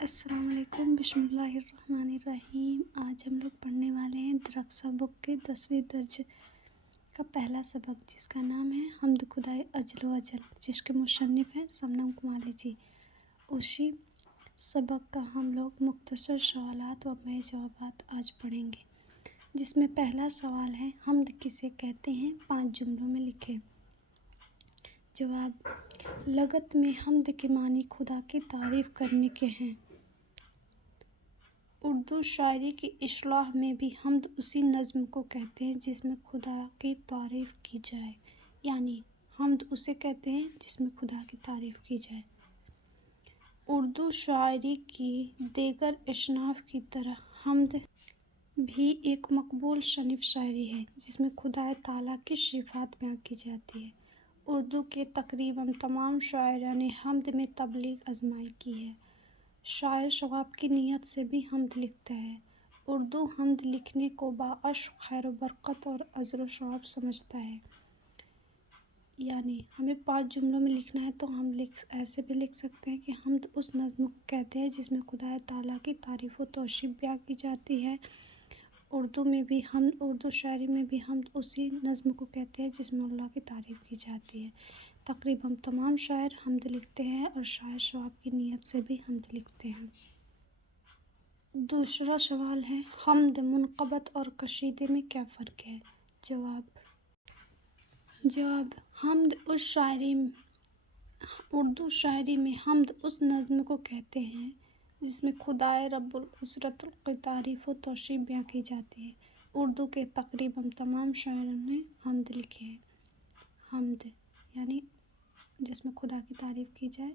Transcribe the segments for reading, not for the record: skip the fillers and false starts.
السلام علیکم، بسم اللہ الرحمن الرحیم۔ آج ہم لوگ پڑھنے والے ہیں درخشا بک کے 10ویں درج کا پہلا سبق، جس کا نام ہے حمد خدائے اجل و اجل، جس کے مصنف ہیں شبنم کمالی جی۔ اسی سبق کا ہم لوگ مختصر سوالات و میں جوابات آج پڑھیں گے، جس میں پہلا سوال ہے حمد کسے کہتے ہیں؟ 5 جملوں میں لکھیں۔ جواب: لغت میں حمد کے معنی خدا کی تعریف کرنے کے ہیں۔ اردو شاعری کی اصطلاح میں بھی حمد اسی نظم کو کہتے ہیں جس میں خدا کی تعریف کی جائے، یعنی حمد اسے کہتے ہیں جس میں خدا کی تعریف کی جائے۔ اردو شاعری کی دیگر اصناف کی طرح حمد بھی ایک مقبول صنف شاعری ہے جس میں خدائے تعالیٰ کی صفات بیان کی جاتی ہے۔ اردو کے تقریباً تمام شاعروں نے حمد میں تبلیغ آزمائی کی ہے۔ شاعر ثواب کی نیت سے بھی حمد لکھتا ہے۔ اردو حمد لکھنے کو باعث خیر و برکت اور اجر و ثواب سمجھتا ہے۔ یعنی ہمیں 5 جملوں میں لکھنا ہے تو ہم ایسے بھی لکھ سکتے ہیں کہ حمد اس نظم کو کہتے ہیں جس میں خدا تعالیٰ کی تعریف و توصیف بیان کی جاتی ہے۔ اردو شاعری میں بھی حمد اسی نظم کو کہتے ہیں جس میں اللہ کی تعریف کی جاتی ہے۔ تقریباً تمام شاعر حمد لکھتے ہیں اور شاعر ثواب کی نیت سے بھی حمد لکھتے ہیں۔ دوسرا سوال ہے حمد، منقبت اور قصیدے میں کیا فرق ہے؟ جواب: اردو شاعری میں حمد اس نظم کو کہتے ہیں جس میں خدائے رب العزت کی تعریف و توصیف بیان کی جاتی ہے۔ اردو کے تقریباً تمام شاعروں نے حمد لکھے ہیں۔ حمد یعنی جس میں خدا کی تعریف کی جائے۔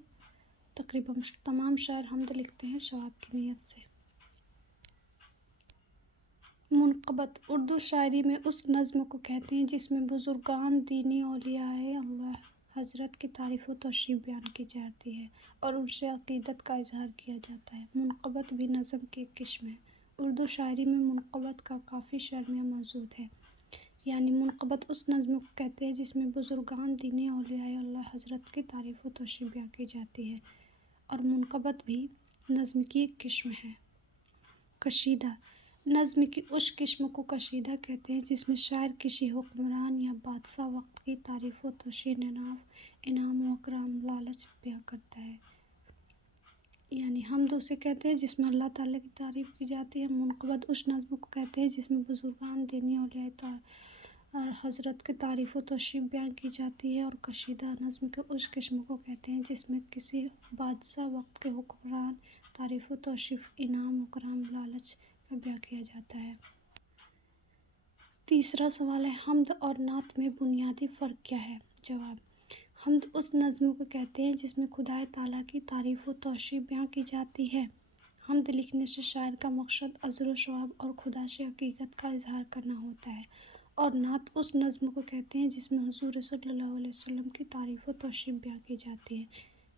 تقریباً تمام شاعر حمد لکھتے ہیں ثواب کی نیت سے۔ منقبت اردو شاعری میں اس نظم کو کہتے ہیں جس میں بزرگان دینی اولیاء اللہ حضرت کی تعریف و توصیف بیان کی جاتی ہے اور ان سے عقیدت کا اظہار کیا جاتا ہے۔ منقبت بھی نظم کی ایک قسم ہے۔ اردو شاعری میں منقبت کا کافی سرمایہ موجود ہے۔ یعنی منقبت اس نظم کو کہتے ہیں جس میں بزرگان دینی اولیاء اللہ حضرت کی تعریف و توصیف بیان کی جاتی ہے اور منقبت بھی نظم کی ایک قسم ہے۔ قصیدہ نظم کی اس قسم کو قصیدہ کہتے ہیں جس میں شاعر کسی حکمران یا بادشاہ وقت کی تعریف و توصیف، انعام و اکرام، لالچ بیان کرتا ہے۔ یعنی حمد اسے کہتے ہیں جس میں اللہ تعالیٰ کی تعریف کی جاتی ہے۔ منقبت اس نظم کو کہتے ہیں جس میں بزرگان دینی اولیاء حضرت کی تعریف و توصیف بیان کی جاتی ہے اور قصیدہ نظم کے اس قسم کو کہتے ہیں جس میں کسی بادشاہ وقت کے حکمران تعریف و توصیف، انعام و اکرام، لالچ میں بیان کیا جاتا ہے۔ تیسرا سوال ہے حمد اور نعت میں بنیادی فرق کیا ہے؟ جواب: حمد اس نظم کو کہتے ہیں جس میں خدائے تعالیٰ کی تعریف و توصیف بیان کی جاتی ہے۔ حمد لکھنے سے شاعر کا مقصد اجر و ثواب اور خدا سے عقیدت کا اظہار کرنا ہوتا ہے، اور نعت اس نظم کو کہتے ہیں جس میں حضور صلی اللہ علیہ وسلم کی تعریف و توصیف بیان کی جاتی ہے۔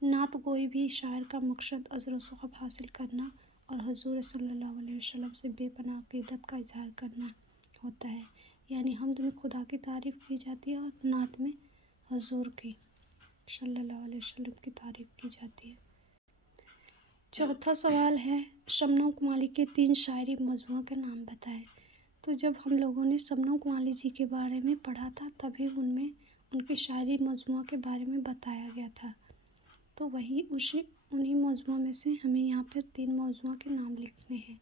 نعت گوئی بھی شاعر کا مقصد اجر و ثواب حاصل کرنا اور حضور صلی اللہ علیہ وسلم سے بے پناہ عقیدت کا اظہار کرنا ہوتا ہے۔ یعنی حمد میں خدا کی تعریف کی جاتی ہے اور نعت میں حضور کی صلی اللہ علیہ وسلم کی تعریف کی جاتی ہے۔ چوتھا سوال ہے شبنم کمالی کے 3 شاعری مجموعوں کے نام بتائیں۔ تو جب ہم لوگوں نے شبنم کمالی جی کے بارے میں پڑھا تھا تبھی ان کی شاعری مجموعوں کے بارے میں بتایا گیا تھا، تو انہی مجموعوں میں سے ہمیں یہاں پر 3 مجموعوں کے نام لکھنے ہیں۔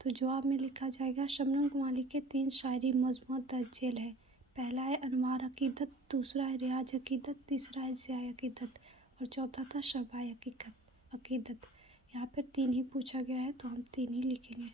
تو جواب میں لکھا جائے گا شبنم کمالی کے 3 شاعری مجموعہ درج ذیل ہے۔ پہلا ہے انوار عقیدت، دوسرا ہے ریاض عقیدت، تیسرا ہے ضیاء عقیدت اور چوتھا تھا شبائے عقیدت۔ یہاں پر 3 ہی پوچھا گیا ہے تو ہم 3 ہی لکھیں گے۔